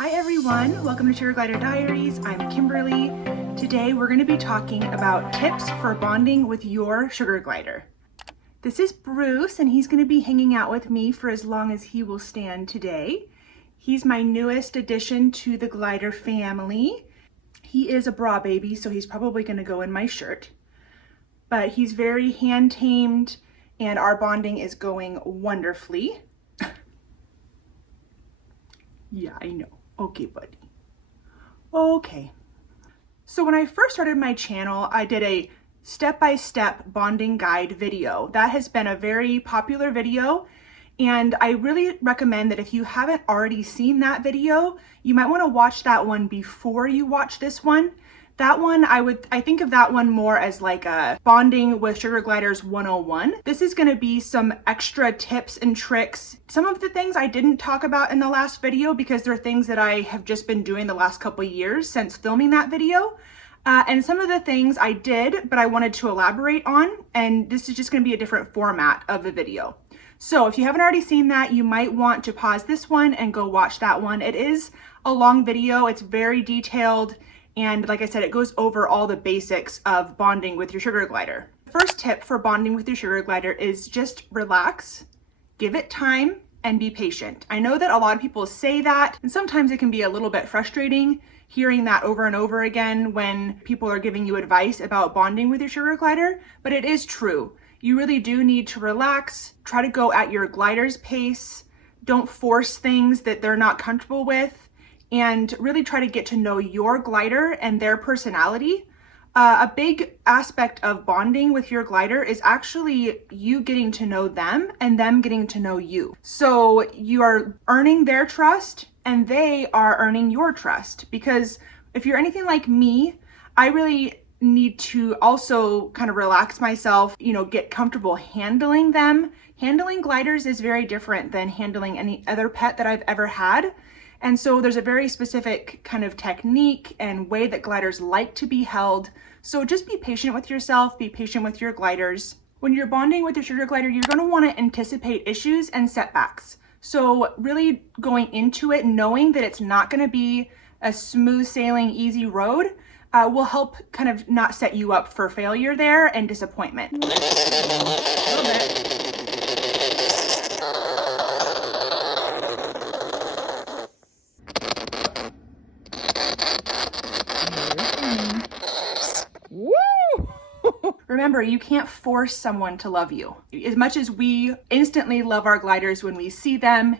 Hi everyone, welcome to Sugar Glider Diaries. I'm Kimberly. Today we're going to be talking about tips for bonding with your sugar glider. This is Bruce and he's going to be hanging out with me for as long as he will stand today. He's my newest addition to the glider family. He is a bra baby, so he's probably going to go in my shirt. But he's very hand-tamed and our bonding is going wonderfully. Yeah, I know. Okay, buddy. Okay. So when I first started my channel, I did a step-by-step bonding guide video. That has been a very popular video, and I really recommend that if you haven't already seen that video, you might want to watch that one before you watch this one. That one, I think of that one more as like a bonding with sugar gliders 101. This is going to be some extra tips and tricks. Some of the things I didn't talk about in the last video because they're things that I have just been doing the last couple of years since filming that video. And some of the things I did, but I wanted to elaborate on, and this is just going to be a different format of the video. So if you haven't already seen that, you might want to pause this one and go watch that one. It is a long video. It's very detailed. And like I said, it goes over all the basics of bonding with your sugar glider. First tip for bonding with your sugar glider is just relax, give it time, and be patient. I know that a lot of people say that, and sometimes it can be a little bit frustrating hearing that over and over again when people are giving you advice about bonding with your sugar glider, but it is true. You really do need to relax, try to go at your glider's pace, don't force things that they're not comfortable with, and really try to get to know your glider and their personality. A big aspect of bonding with your glider is actually you getting to know them and them getting to know you. So you are earning their trust and they are earning your trust, because if you're anything like me, I really need to also kind of relax myself, get comfortable handling them. Handling gliders is very different than handling any other pet that I've ever had. And so there's a very specific kind of technique and way that gliders like to be held. So just be patient with yourself, be patient with your gliders. When you're bonding with your sugar glider, you're going to want to anticipate issues and setbacks. So really going into it, knowing that it's not going to be a smooth sailing, easy road, will help kind of not set you up for failure there and disappointment. A little bit. Remember, you can't force someone to love you. As much as we instantly love our gliders when we see them,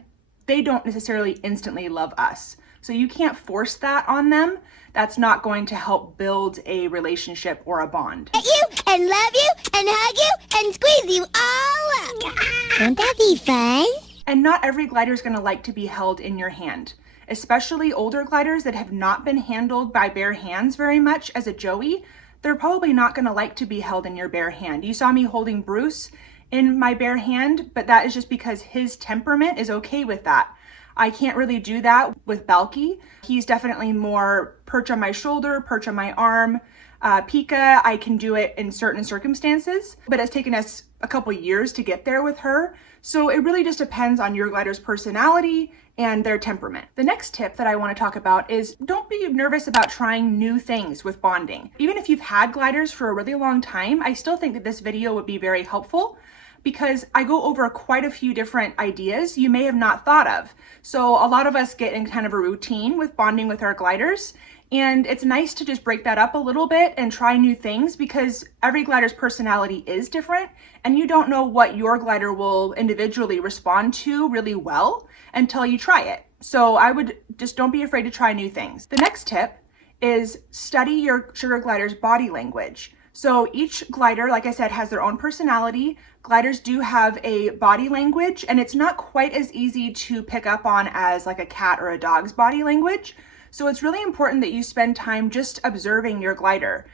they don't necessarily instantly love us. So you can't force that on them. That's not going to help build a relationship or a bond. You and love you and hug you and squeeze you all up. Won't that be fun? And not every glider is going to like to be held in your hand, especially older gliders that have not been handled by bare hands very much as a joey. They're probably not going to like to be held in your bare hand. You saw me holding Bruce in my bare hand, but that is just because his temperament is okay with that. I can't really do that with Balky. He's definitely more perch on my shoulder, perch on my arm. Pika, I can do it in certain circumstances, but it's taken us a couple years to get there with her. So it really just depends on your glider's personality and their temperament. The next tip that I want to talk about is don't be nervous about trying new things with bonding. Even if you've had gliders for a really long time, I still think that this video would be very helpful because I go over quite a few different ideas you may have not thought of. So a lot of us get in kind of a routine with bonding with our gliders, and it's nice to just break that up a little bit and try new things because every glider's personality is different and you don't know what your glider will individually respond to really well until you try it. So I would just don't be afraid to try new things. The next tip is study your sugar glider's body language. So each glider, like I said, has their own personality. Gliders do have a body language and it's not quite as easy to pick up on as like a cat or a dog's body language. So it's really important that you spend time just observing your glider.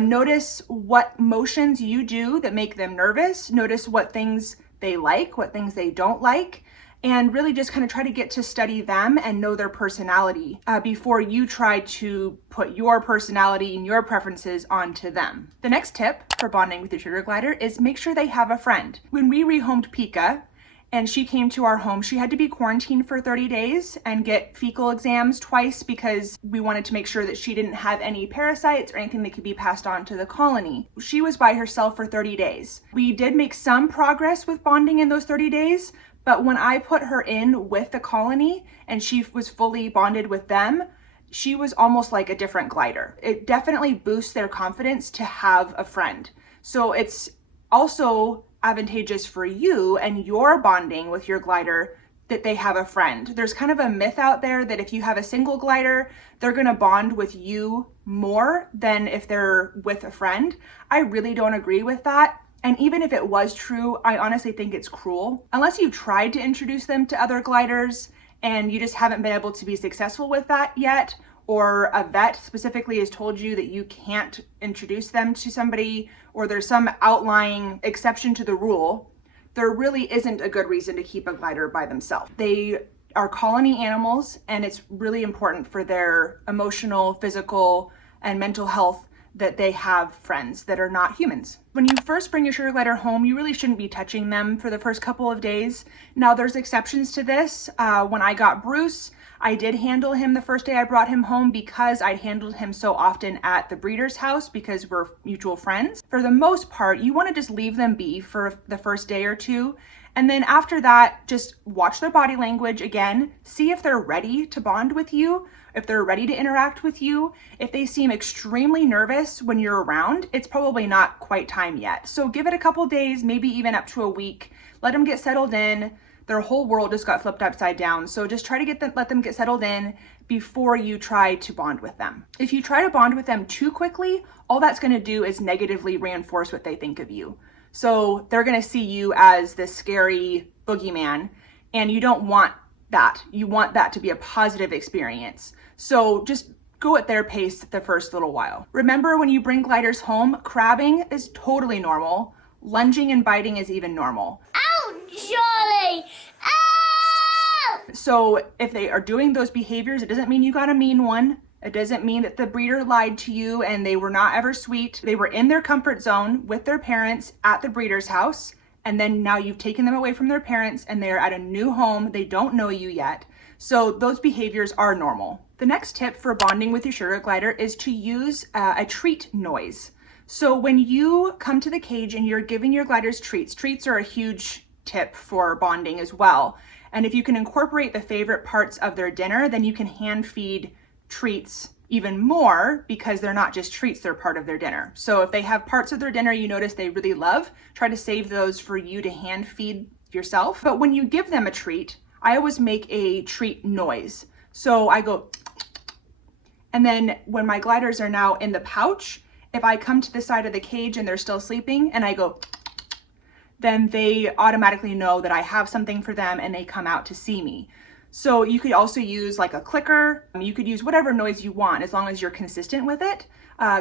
Notice what motions you do that make them nervous. Notice what things they like, what things they don't like, and really just kind of try to get to study them and know their personality before you try to put your personality and your preferences onto them. The next tip for bonding with your sugar glider is make sure they have a friend. When we rehomed Pika, and she came to our home. She had to be quarantined for 30 days and get fecal exams twice because we wanted to make sure that she didn't have any parasites or anything that could be passed on to the colony. She was by herself for 30 days. We did make some progress with bonding in those 30 days, but when I put her in with the colony and she was fully bonded with them, she was almost like a different glider. It definitely boosts their confidence to have a friend. So it's also advantageous for you and your bonding with your glider that they have a friend. There's kind of a myth out there that if you have a single glider, they're gonna bond with you more than if they're with a friend. I really don't agree with that. And even if it was true, I honestly think it's cruel. Unless you've tried to introduce them to other gliders and you just haven't been able to be successful with that yet, or a vet specifically has told you that you can't introduce them to somebody, or there's some outlying exception to the rule, there really isn't a good reason to keep a glider by themselves. They are colony animals, and it's really important for their emotional, physical, and mental health that they have friends that are not humans. When you first bring your sugar glider home, you really shouldn't be touching them for the first couple of days. Now, there's exceptions to this. When I got Bruce, I did handle him the first day I brought him home because I handled him so often at the breeder's house because we're mutual friends. For the most part, you want to just leave them be for the first day or two. And then after that, just watch their body language again, see if they're ready to bond with you, if they're ready to interact with you. If they seem extremely nervous when you're around, it's probably not quite time yet. So give it a couple days, maybe even up to a week. Let them get settled in. Their whole world just got flipped upside down. So just try to let them get settled in before you try to bond with them. If you try to bond with them too quickly, all that's going to do is negatively reinforce what they think of you. So they're going to see you as this scary boogeyman, and you don't want that. You want that to be a positive experience. So just go at their pace the first little while. Remember, when you bring gliders home, crabbing is totally normal. Lunging and biting is even normal. Ow, Charlie! Ow! So if they are doing those behaviors, it doesn't mean you got a mean one. It doesn't mean that the breeder lied to you and they were not ever sweet. They were in their comfort zone with their parents at the breeder's house. And then now you've taken them away from their parents and they're at a new home. They don't know you yet. So those behaviors are normal. The next tip for bonding with your sugar glider is to use a treat noise. So when you come to the cage and you're giving your gliders treats are a huge tip for bonding as well. And if you can incorporate the favorite parts of their dinner, then you can hand feed treats even more because they're not just treats, they're part of their dinner. So if they have parts of their dinner you notice they really love, try to save those for you to hand feed yourself. But when you give them a treat, I always make a treat noise. So I go, and then when my gliders are now in the pouch, if I come to the side of the cage and they're still sleeping and I go, then they automatically know that I have something for them and they come out to see me. So you could also use like a clicker. You could use whatever noise you want as long as you're consistent with it.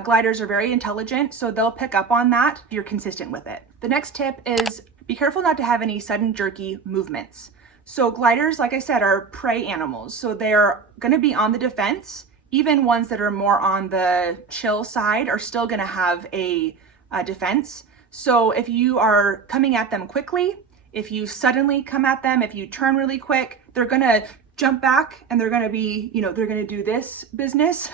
Gliders are very intelligent, so they'll pick up on that if you're consistent with it. The next tip is be careful not to have any sudden jerky movements. So gliders, like I said, are prey animals. So they're gonna be on the defense. Even ones that are more on the chill side are still gonna have a defense. So if you are coming at them quickly, if you suddenly come at them, if you turn really quick, they're gonna jump back and they're gonna be, they're gonna do this business.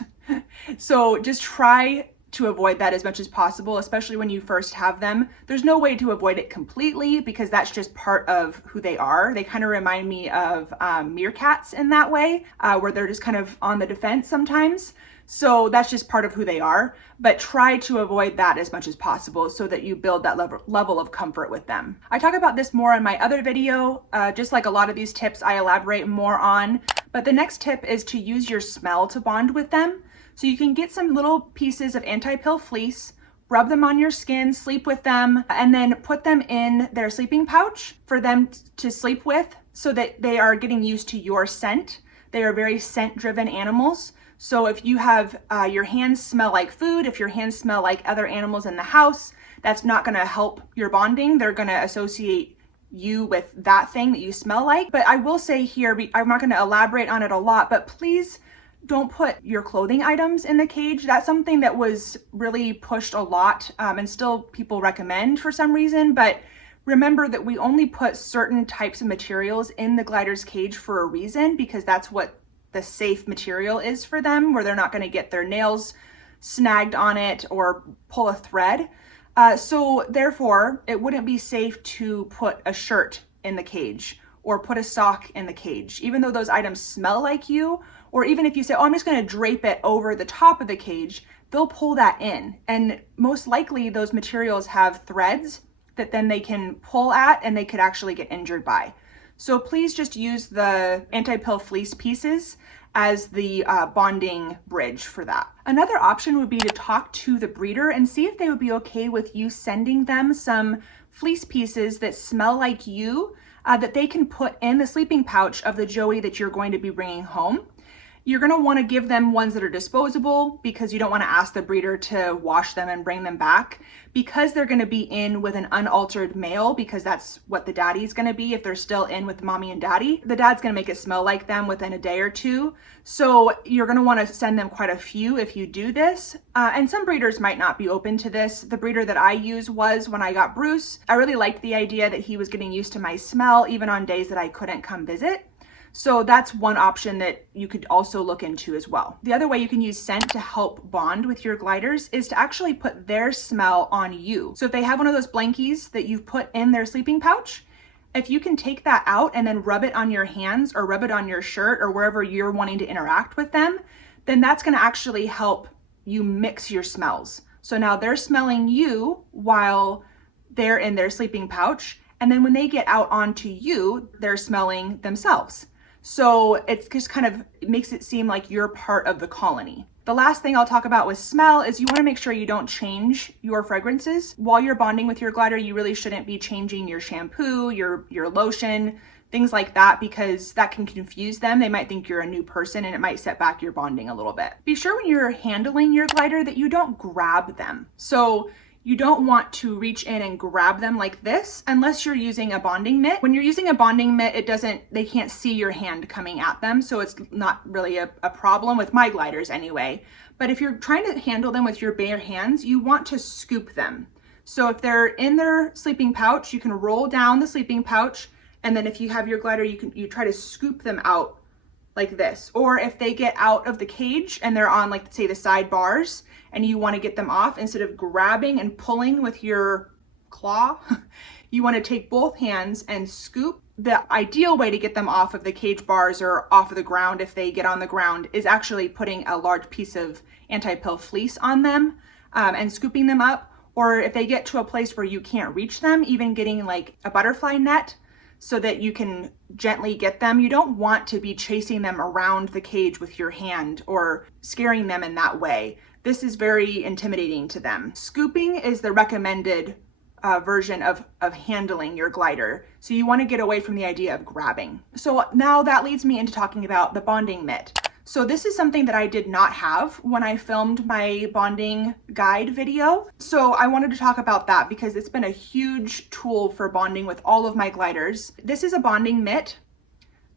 So just try to avoid that as much as possible, especially when you first have them. There's no way to avoid it completely because that's just part of who they are. They kind of remind me of meerkats in that way, where they're just kind of on the defense sometimes. So that's just part of who they are, but try to avoid that as much as possible so that you build that level of comfort with them. I talk about this more in my other video, just like a lot of these tips I elaborate more on, but the next tip is to use your smell to bond with them. So you can get some little pieces of anti-pill fleece, rub them on your skin, sleep with them, and then put them in their sleeping pouch for them to sleep with so that they are getting used to your scent. They are very scent-driven animals. So if you have your hands smell like food, if your hands smell like other animals in the house, that's not gonna help your bonding. They're gonna associate you with that thing that you smell like. But I will say here, I'm not gonna elaborate on it a lot, but please don't put your clothing items in the cage. That's something that was really pushed a lot and still people recommend for some reason, but Remember that we only put certain types of materials in the glider's cage for a reason, because that's what the safe material is for them, where they're not going to get their nails snagged on it or pull a thread. So therefore, it wouldn't be safe to put a shirt in the cage or put a sock in the cage, even though those items smell like you, or even if you say, oh, I'm just going to drape it over the top of the cage, they'll pull that in. And most likely those materials have threads that then they can pull at and they could actually get injured by. So please just use the anti-pill fleece pieces as the bonding bridge for that. Another option would be to talk to the breeder and see if they would be okay with you sending them some fleece pieces that smell like you, that they can put in the sleeping pouch of the joey that you're going to be bringing home. You're going to want to give them ones that are disposable, because you don't want to ask the breeder to wash them and bring them back, because they're going to be in with an unaltered male, because that's what the daddy's going to be. If they're still in with mommy and daddy, the dad's going to make it smell like them within a day or two. So you're going to want to send them quite a few if you do this. And some breeders might not be open to this. The breeder that I use was when I got Bruce. I really liked the idea that he was getting used to my smell, even on days that I couldn't come visit. So that's one option that you could also look into as well. The other way you can use scent to help bond with your gliders is to actually put their smell on you. So if they have one of those blankies that you've put in their sleeping pouch, if you can take that out and then rub it on your hands or rub it on your shirt or wherever you're wanting to interact with them, then that's going to actually help you mix your smells. So now they're smelling you while they're in their sleeping pouch. And then when they get out onto you, they're smelling themselves. So it just kind of makes it seem like you're part of the colony. The last thing I'll talk about with smell is you want to make sure you don't change your fragrances. While you're bonding with your glider, you really shouldn't be changing your shampoo, your lotion, things like that, because that can confuse them. They might think you're a new person and it might set back your bonding a little bit. Be sure when you're handling your glider that you don't grab them. So you don't want to reach in and grab them like this unless you're using a bonding mitt. When you're using a bonding mitt, they can't see your hand coming at them, so it's not really a problem with my gliders anyway. But if you're trying to handle them with your bare hands, you want to scoop them. So if they're in their sleeping pouch, you can roll down the sleeping pouch, and then if you have your glider, you try to scoop them out like this. Or if they get out of the cage and they're on, like, say, the side bars, and you want to get them off, instead of grabbing and pulling with your claw, you want to take both hands and scoop. The ideal way to get them off of the cage bars or off of the ground, if they get on the ground, is actually putting a large piece of anti-pill fleece on them and scooping them up. Or if they get to a place where you can't reach them, even getting like a butterfly net so that you can gently get them. You don't want to be chasing them around the cage with your hand or scaring them in that way. This is very intimidating to them. Scooping is the recommended version of handling your glider. So you want to get away from the idea of grabbing. So now that leads me into talking about the bonding mitt. So this is something that I did not have when I filmed my bonding guide video. So I wanted to talk about that because it's been a huge tool for bonding with all of my gliders. This is a bonding mitt.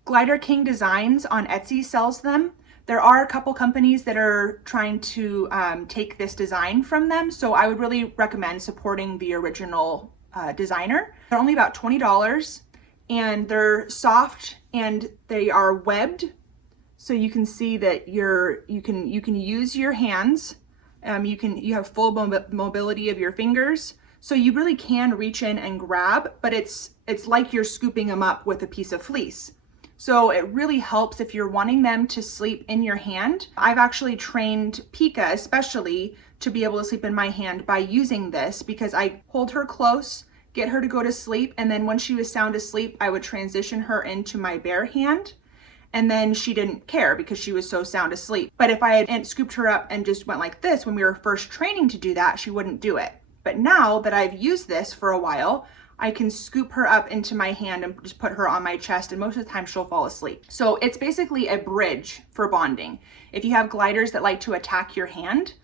Glider King Designs on Etsy sells them. There are a couple companies that are trying to take this design from them. So I would really recommend supporting the original designer. They're only about $20 and they're soft and they are webbed. So you can see that you can use your hands. You have full mobility of your fingers. So you really can reach in and grab, but it's like you're scooping them up with a piece of fleece. So it really helps if you're wanting them to sleep in your hand. I've actually trained Pika especially to be able to sleep in my hand by using this, because I hold her close, get her to go to sleep, and then when she was sound asleep, I would transition her into my bare hand. And then she didn't care because she was so sound asleep. But if I had scooped her up and just went like this when we were first training to do that, she wouldn't do it. But now that I've used this for a while, I can scoop her up into my hand and just put her on my chest, and most of the time she'll fall asleep. So it's basically a bridge for bonding. If you have gliders that like to attack your hand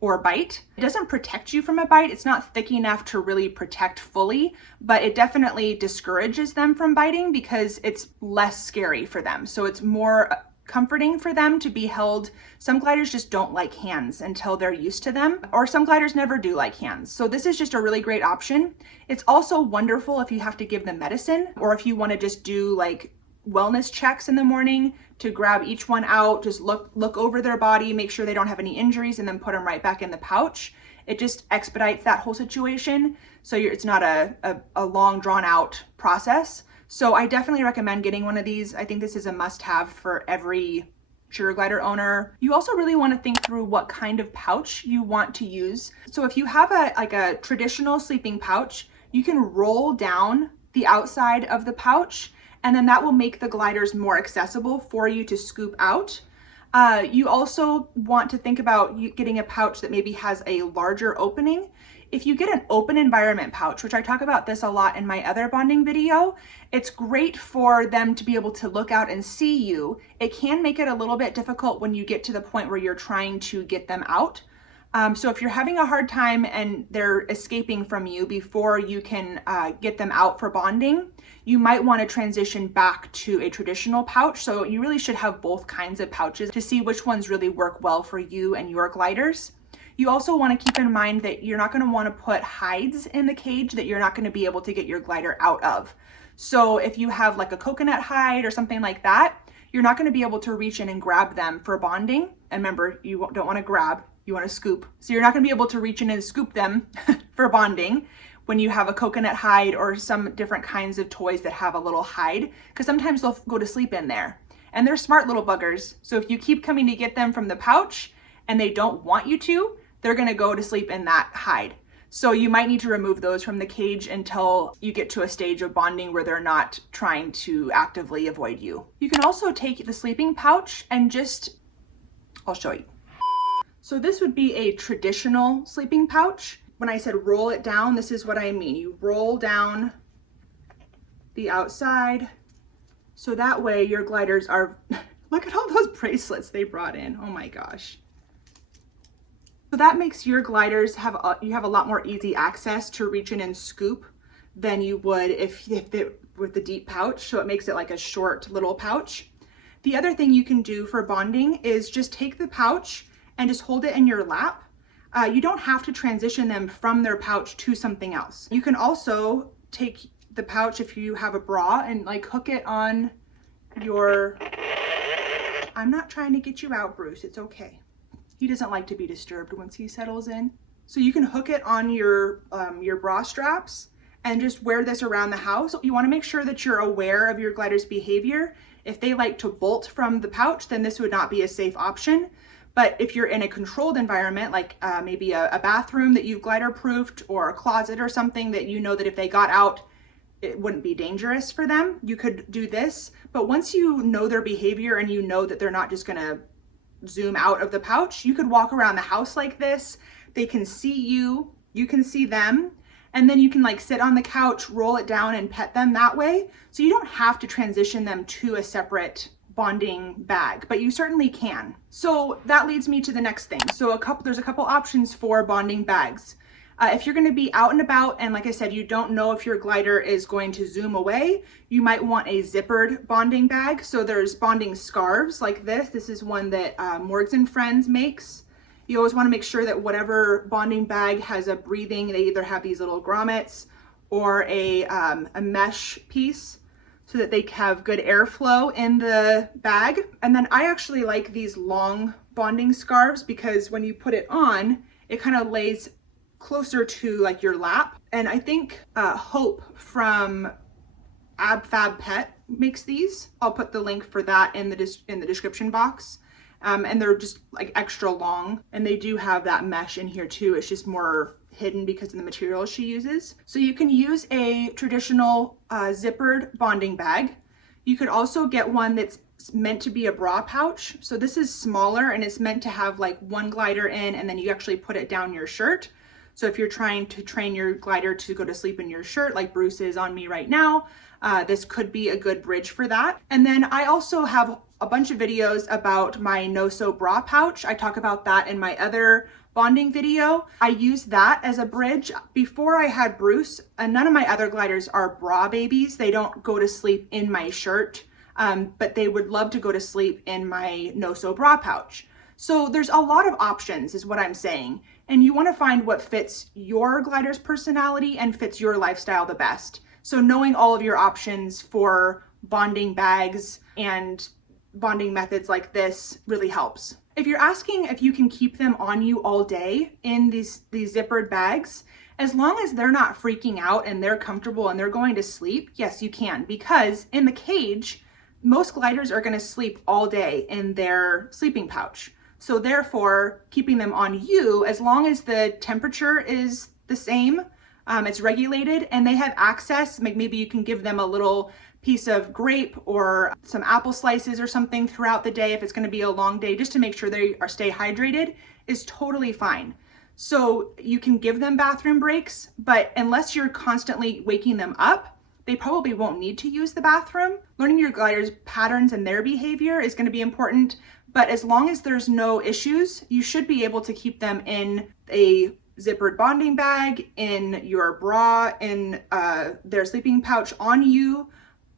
or bite, it doesn't protect you from a bite. It's not thick enough to really protect fully, but it definitely discourages them from biting because it's less scary for them. So it's more comforting for them to be held. Some gliders just don't like hands until they're used to them, or some gliders never do like hands. So this is just a really great option. It's also wonderful if you have to give them medicine, or if you want to just do like wellness checks in the morning, to grab each one out, just look over their body, make sure they don't have any injuries, and then put them right back in the pouch. It just expedites that whole situation. So it's not a long drawn out process. So I definitely recommend getting one of these. I think this is a must-have for every sugar glider owner. You also really want to think through what kind of pouch you want to use. So if you have a traditional sleeping pouch, you can roll down the outside of the pouch, and then that will make the gliders more accessible for you to scoop out. You also want to think about getting a pouch that maybe has a larger opening. If you get an open environment pouch, which I talk about this a lot in my other bonding video, it's great for them to be able to look out and see you. It can make it a little bit difficult when you get to the point where you're trying to get them out. So if you're having a hard time and they're escaping from you before you can get them out for bonding, you might want to transition back to a traditional pouch. So you really should have both kinds of pouches to see which ones really work well for you and your gliders. You also want to keep in mind that you're not going to want to put hides in the cage that you're not going to be able to get your glider out of. So if you have like a coconut hide or something like that, you're not going to be able to reach in and grab them for bonding. And remember, you don't want to grab, you want to scoop. So you're not going to be able to reach in and scoop them for bonding when you have a coconut hide or some different kinds of toys that have a little hide, because sometimes they'll go to sleep in there. And they're smart little buggers. So if you keep coming to get them from the pouch and they don't want you to, they're going to go to sleep in that hide. So you might need to remove those from the cage until you get to a stage of bonding where they're not trying to actively avoid you. You can also take the sleeping pouch and I'll show you. So this would be a traditional sleeping pouch. When I said roll it down, this is what I mean. You roll down the outside. So that way your gliders are, look at all those bracelets they brought in. Oh my gosh. So that makes your gliders you have a lot more easy access to reach in and scoop than you would if with the deep pouch. So it makes it like a short little pouch. The other thing you can do for bonding is just take the pouch and just hold it in your lap. You don't have to transition them from their pouch to something else. You can also take the pouch if you have a bra and like hook it on your, I'm not trying to get you out, Bruce, it's okay. He doesn't like to be disturbed once he settles in. So you can hook it on your bra straps and just wear this around the house. You want to make sure that you're aware of your glider's behavior. If they like to bolt from the pouch, then this would not be a safe option. But if you're in a controlled environment, like maybe a bathroom that you've glider proofed, or a closet or something that you know that if they got out, it wouldn't be dangerous for them, you could do this. But once you know their behavior and you know that they're not just gonna zoom out of the pouch, you could walk around the house like this. They can see you, you can see them, and then you can like sit on the couch, roll it down and pet them that way. So you don't have to transition them to a separate bonding bag, but you certainly can. So that leads me to the next thing. So there's a couple options for bonding bags. If you're going to be out and about, and like I said, you don't know if your glider is going to zoom away, you might want a zippered bonding bag. So there's bonding scarves like this. This is one that Morgs and Friends makes. You always want to make sure that whatever bonding bag has a breathing, they either have these little grommets or a mesh piece so that they have good airflow in the bag. And then I actually like these long bonding scarves because when you put it on, it kind of lays closer to like your lap. And I think Hope from Fab Pet makes these. I'll put the link for that in the description box. And they're just like extra long, and they do have that mesh in here too. It's just more hidden because of the material she uses. So you can use a traditional zippered bonding bag. You could also get one that's meant to be a bra pouch. So this is smaller and it's meant to have like one glider in, and then you actually put it down your shirt. So if you're trying to train your glider to go to sleep in your shirt, like Bruce is on me right now, this could be a good bridge for that. And then I also have a bunch of videos about my no-sew bra pouch. I talk about that in my other bonding video. I use that as a bridge. Before I had Bruce, and none of my other gliders are bra babies. They don't go to sleep in my shirt. but they would love to go to sleep in my no-sew bra pouch. So there's a lot of options is what I'm saying. And you want to find what fits your glider's personality and fits your lifestyle the best. So knowing all of your options for bonding bags and bonding methods like this really helps. If you're asking if you can keep them on you all day in these zippered bags, as long as they're not freaking out and they're comfortable and they're going to sleep, yes, you can, because in the cage, most gliders are going to sleep all day in their sleeping pouch. So therefore, keeping them on you, as long as the temperature is the same, it's regulated and they have access, maybe you can give them a little piece of grape or some apple slices or something throughout the day if it's going to be a long day, just to make sure they stay hydrated, is totally fine. So you can give them bathroom breaks, but unless you're constantly waking them up, they probably won't need to use the bathroom. Learning your gliders' patterns and their behavior is going to be important, but as long as there's no issues, you should be able to keep them in a zippered bonding bag, in your bra, in their sleeping pouch on you,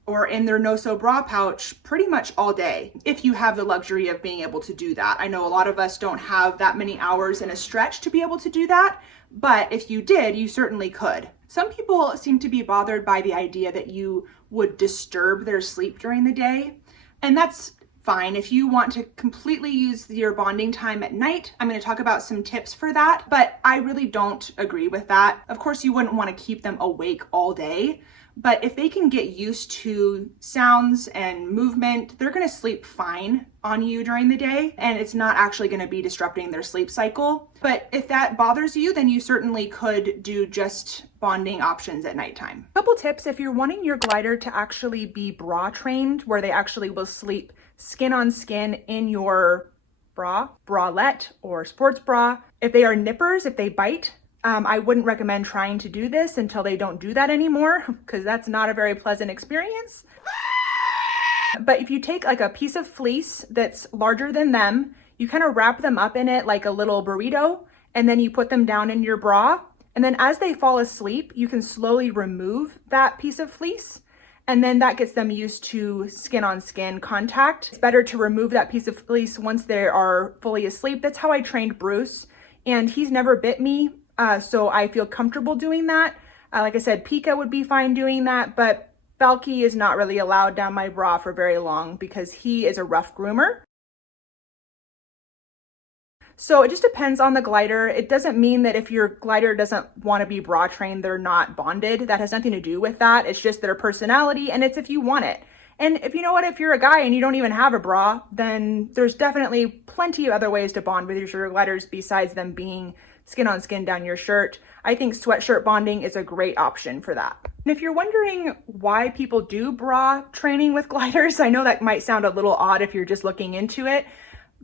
or in their no-sew bra pouch pretty much all day, if you have the luxury of being able to do that. I know a lot of us don't have that many hours in a stretch to be able to do that, but if you did, you certainly could. Some people seem to be bothered by the idea that you would disturb their sleep during the day, and that's fine. If you want to completely use your bonding time at night, I'm going to talk about some tips for that, but I really don't agree with that. Of course, you wouldn't want to keep them awake all day, but if they can get used to sounds and movement, they're going to sleep fine on you during the day, and it's not actually going to be disrupting their sleep cycle. But if that bothers you, then you certainly could do just bonding options at nighttime. Couple tips if you're wanting your glider to actually be bra trained, where they actually will sleep skin on skin in your bra, bralette, or sports bra. If they are nippers, if they bite, I wouldn't recommend trying to do this until they don't do that anymore, because that's not a very pleasant experience. But if you take like a piece of fleece that's larger than them, you kind of wrap them up in it like a little burrito, and then you put them down in your bra. And then as they fall asleep, you can slowly remove that piece of fleece. And then that gets them used to skin on skin contact. It's better to remove that piece of fleece once they are fully asleep. That's how I trained Bruce, and he's never bit me. So I feel comfortable doing that. Like I said, Pika would be fine doing that, but Belky is not really allowed down my bra for very long because he is a rough groomer. So it just depends on the glider. It doesn't mean that if your glider doesn't want to be bra trained, they're not bonded. That has nothing to do with that. It's just their personality, and it's if you want it. And if you know what, if you're a guy and you don't even have a bra, then there's definitely plenty of other ways to bond with your gliders besides them being skin on skin down your shirt. I think sweatshirt bonding is a great option for that. And if you're wondering why people do bra training with gliders, I know that might sound a little odd if you're just looking into it.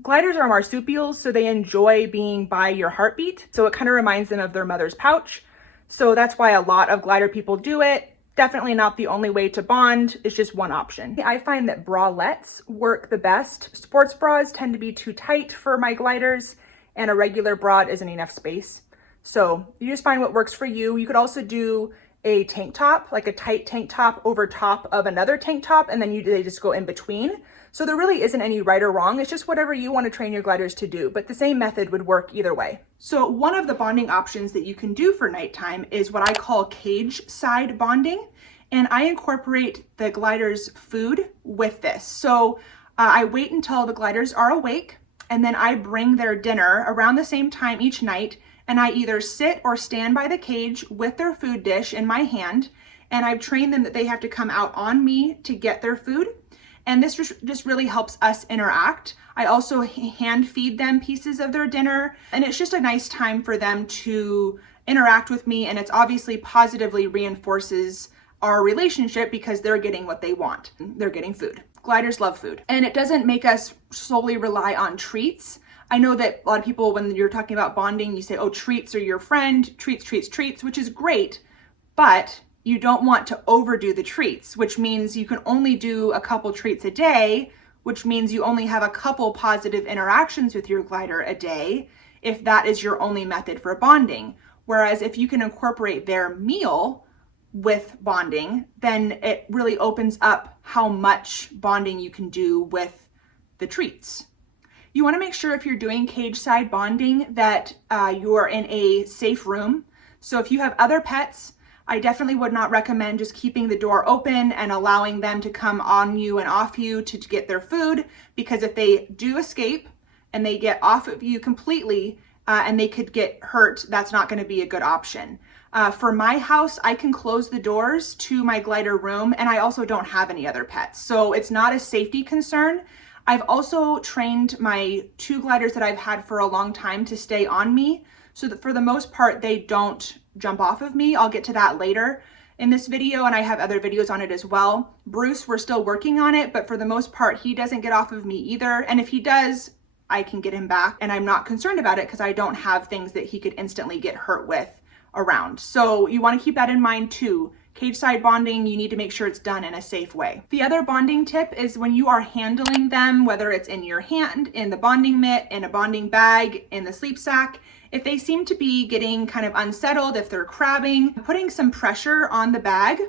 Gliders are marsupials, so they enjoy being by your heartbeat. So it kind of reminds them of their mother's pouch. So that's why a lot of glider people do it. Definitely not the only way to bond. It's just one option. I find that bralettes work the best. Sports bras tend to be too tight for my gliders, and a regular bra isn't enough space. So you just find what works for you. You could also do a tank top, like a tight tank top over top of another tank top, and then they just go in between. So there really isn't any right or wrong. It's just whatever you want to train your gliders to do, but the same method would work either way. So one of the bonding options that you can do for nighttime is what I call cage side bonding. And I incorporate the glider's food with this. So I wait until the gliders are awake, and then I bring their dinner around the same time each night, and I either sit or stand by the cage with their food dish in my hand, and I've trained them that they have to come out on me to get their food. And this just really helps us interact. I also hand feed them pieces of their dinner, and it's just a nice time for them to interact with me, and it's obviously positively reinforces our relationship because they're getting what they want. They're getting food. Gliders love food. And it doesn't make us solely rely on treats. I know that a lot of people, when you're talking about bonding, you say, oh, treats are your friend, treats, treats, treats, which is great, but you don't want to overdo the treats, which means you can only do a couple treats a day, which means you only have a couple positive interactions with your glider a day, if that is your only method for bonding. Whereas if you can incorporate their meal with bonding, then it really opens up how much bonding you can do with the treats. You want to make sure if you're doing cage side bonding that you're in a safe room. So if you have other pets, I definitely would not recommend just keeping the door open and allowing them to come on you and off you to get their food, because if they do escape and they get off of you completely and they could get hurt, that's not going to be a good option. For my house, I can close the doors to my glider room, and I also don't have any other pets, so it's not a safety concern. I've also trained my 2 gliders that I've had for a long time to stay on me, so that for the most part, they don't jump off of me. I'll get to that later in this video, and I have other videos on it as well. Bruce, we're still working on it, but for the most part, he doesn't get off of me either. And if he does, I can get him back, and I'm not concerned about it because I don't have things that he could instantly get hurt with around. So you want to keep that in mind too. Cage side bonding, you need to make sure it's done in a safe way. The other bonding tip is when you are handling them, whether it's in your hand, in the bonding mitt, in a bonding bag, in the sleep sack, if they seem to be getting kind of unsettled, if they're crabbing, putting some pressure on the bag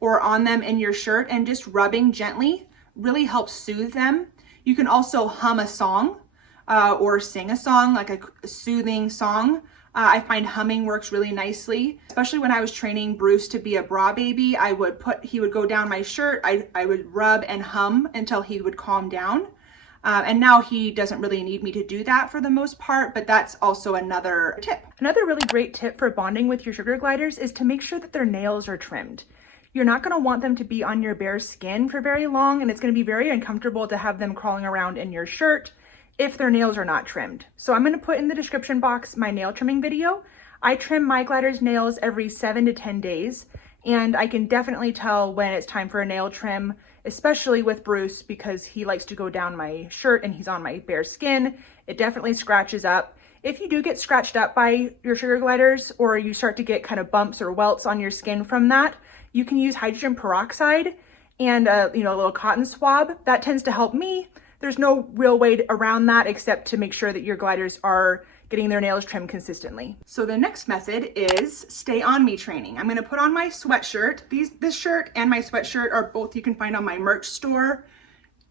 or on them in your shirt and just rubbing gently really helps soothe them. You can also hum a song or sing a song, like a soothing song. I find humming works really nicely, especially when I was training Bruce to be a bra baby. He would go down my shirt, I would rub and hum until he would calm down. And now he doesn't really need me to do that for the most part, but that's also another tip. Another really great tip for bonding with your sugar gliders is to make sure that their nails are trimmed. You're not going to want them to be on your bare skin for very long, and it's going to be very uncomfortable to have them crawling around in your shirt if their nails are not trimmed. So I'm going to put in the description box my nail trimming video. I trim my gliders' nails every 7 to 10 days, and I can definitely tell when it's time for a nail trim, especially with Bruce, because he likes to go down my shirt and he's on my bare skin. It definitely scratches up. If you do get scratched up by your sugar gliders, or you start to get kind of bumps or welts on your skin from that, you can use hydrogen peroxide and a little cotton swab. That tends to help me. There's no real way around that except to make sure that your gliders are getting their nails trimmed consistently. So the next method is stay on me training. I'm gonna put on my sweatshirt. This shirt and my sweatshirt are both you can find on my merch store.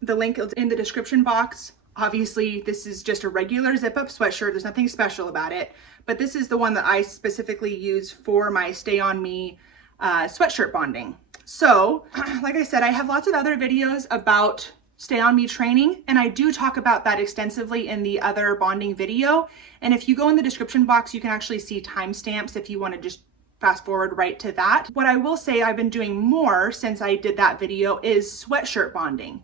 The link is in the description box. Obviously, this is just a regular zip-up sweatshirt. There's nothing special about it, but this is the one that I specifically use for my stay on me sweatshirt bonding. So, like I said, I have lots of other videos about stay on me training, and I do talk about that extensively in the other bonding video. And if you go in the description box, you can actually see timestamps if you want to just fast forward right to that. What I will say I've been doing more since I did that video is sweatshirt bonding.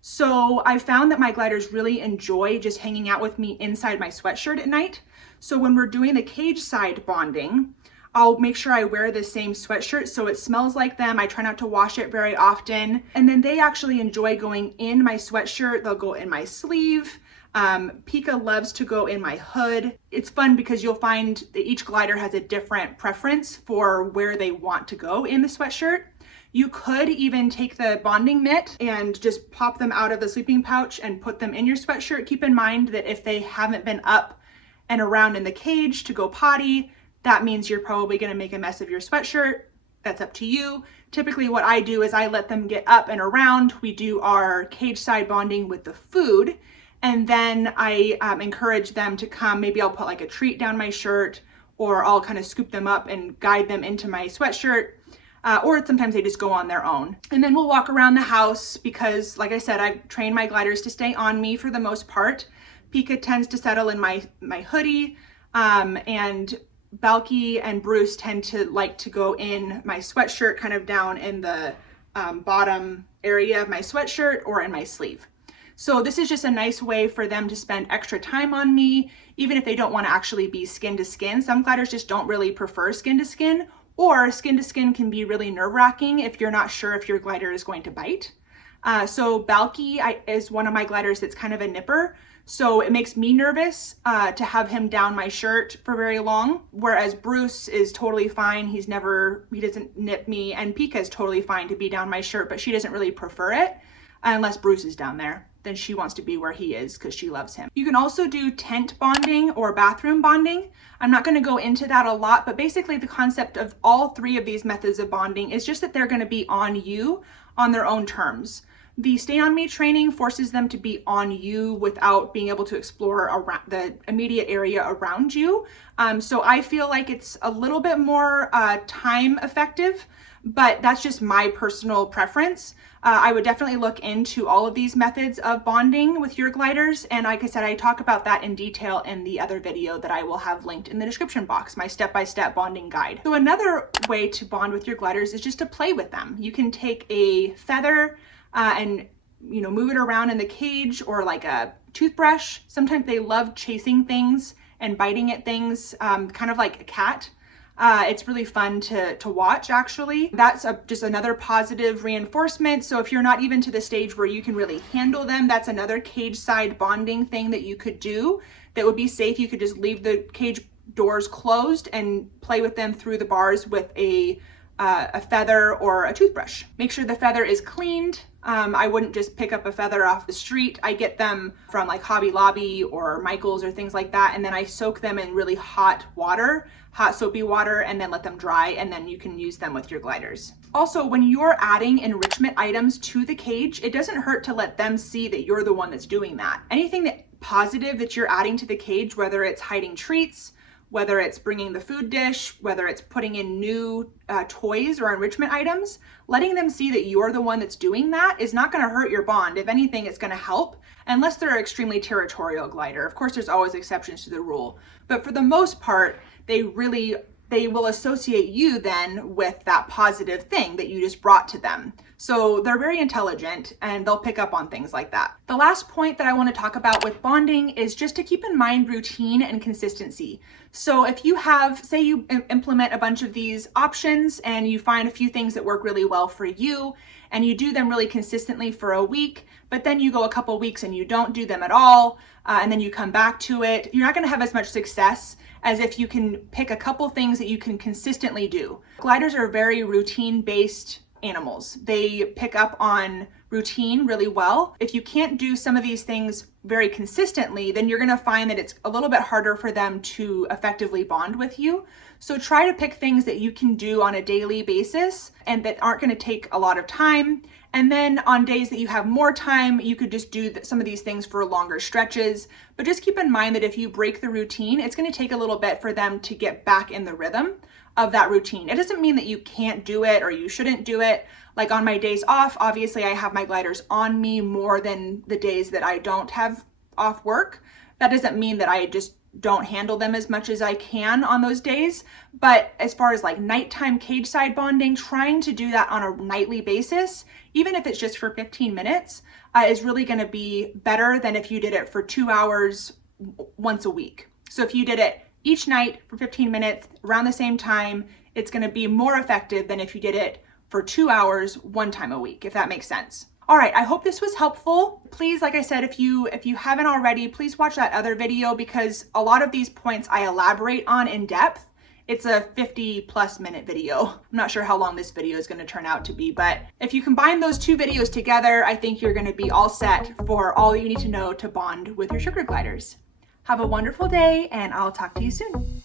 So I found that my gliders really enjoy just hanging out with me inside my sweatshirt at night. So when we're doing the cage side bonding, I'll make sure I wear the same sweatshirt so it smells like them. I try not to wash it very often. And then they actually enjoy going in my sweatshirt. They'll go in my sleeve. Pika loves to go in my hood. It's fun because you'll find that each glider has a different preference for where they want to go in the sweatshirt. You could even take the bonding mitt and just pop them out of the sleeping pouch and put them in your sweatshirt. Keep in mind that if they haven't been up and around in the cage to go potty, that means you're probably going to make a mess of your sweatshirt. That's up to you. Typically what I do is I let them get up and around. We do our cage side bonding with the food, and then I encourage them to come. Maybe I'll put like a treat down my shirt, or I'll kind of scoop them up and guide them into my sweatshirt, or sometimes they just go on their own. And then we'll walk around the house because, like I said, I've trained my gliders to stay on me for the most part. Pika tends to settle in my hoodie, and Balky and Bruce tend to like to go in my sweatshirt, kind of down in the bottom area of my sweatshirt or in my sleeve. So this is just a nice way for them to spend extra time on me, even if they don't want to actually be skin to skin. Some gliders just don't really prefer skin to skin, or skin to skin can be really nerve-wracking if you're not sure if your glider is going to bite. So Balky is one of my gliders that's kind of a nipper. So it makes me nervous to have him down my shirt for very long, whereas Bruce is totally fine. He doesn't nip me, and Pika is totally fine to be down my shirt, but she doesn't really prefer it unless Bruce is down there. then she wants to be where he is because she loves him. You can also do tent bonding or bathroom bonding. I'm not going to go into that a lot, but basically the concept of all three of these methods of bonding is just that they're going to be on you on their own terms. The Stay On Me training forces them to be on you without being able to explore around the immediate area around you. So I feel like it's a little bit more time effective, but that's just my personal preference. I would definitely look into all of these methods of bonding with your gliders. And like I said, I talk about that in detail in the other video that I will have linked in the description box, my step-by-step bonding guide. So another way to bond with your gliders is just to play with them. You can take a feather and move it around in the cage, or like a toothbrush. Sometimes they love chasing things and biting at things, kind of like a cat. It's really fun to watch, actually. That's just another positive reinforcement. So if you're not even to the stage where you can really handle them, that's another cage side bonding thing that you could do that would be safe. You could just leave the cage doors closed and play with them through the bars with a feather or a toothbrush. Make sure the feather is cleaned. I wouldn't just pick up a feather off the street. I get them from like Hobby Lobby or Michael's or things like that, and then I soak them in really hot water, hot soapy water, and then let them dry, and then you can use them with your gliders. Also, when you're adding enrichment items to the cage, it doesn't hurt to let them see that you're the one that's doing that. Anything that positive that you're adding to the cage, whether it's hiding treats, whether it's bringing the food dish, whether it's putting in new toys or enrichment items, letting them see that you're the one that's doing that is not going to hurt your bond. If anything, it's going to help, unless they're an extremely territorial glider. Of course, there's always exceptions to the rule, but for the most part, they will associate you then with that positive thing that you just brought to them. So they're very intelligent and they'll pick up on things like that. The last point that I want to talk about with bonding is just to keep in mind routine and consistency. So if you have, say you implement a bunch of these options and you find a few things that work really well for you and you do them really consistently for a week, but then you go a couple weeks and you don't do them at all, and then you come back to it, you're not going to have as much success as if you can pick a couple things that you can consistently do. Gliders are very routine-based animals. They pick up on routine really well. If you can't do some of these things very consistently, then you're going to find that it's a little bit harder for them to effectively bond with you. So try to pick things that you can do on a daily basis and that aren't going to take a lot of time. And then on days that you have more time, you could just do some of these things for longer stretches. But just keep in mind that if you break the routine, it's going to take a little bit for them to get back in the rhythm of that routine. It doesn't mean that you can't do it or you shouldn't do it. Like on my days off, obviously I have my gliders on me more than the days that I don't have off work. That doesn't mean that I just don't handle them as much as I can on those days. But as far as like nighttime cage side bonding, trying to do that on a nightly basis, even if it's just for 15 minutes, is really going to be better than if you did it for 2 hours once a week. So if you did it each night for 15 minutes around the same time, it's going to be more effective than if you did it for 2 hours one time a week, if that makes sense. All right, I hope this was helpful. Please, like I said, if you haven't already, please watch that other video because a lot of these points I elaborate on in depth. It's a 50+ minute video. I'm not sure how long this video is going to turn out to be, but if you combine those two videos together, I think you're going to be all set for all you need to know to bond with your sugar gliders. Have a wonderful day, and I'll talk to you soon.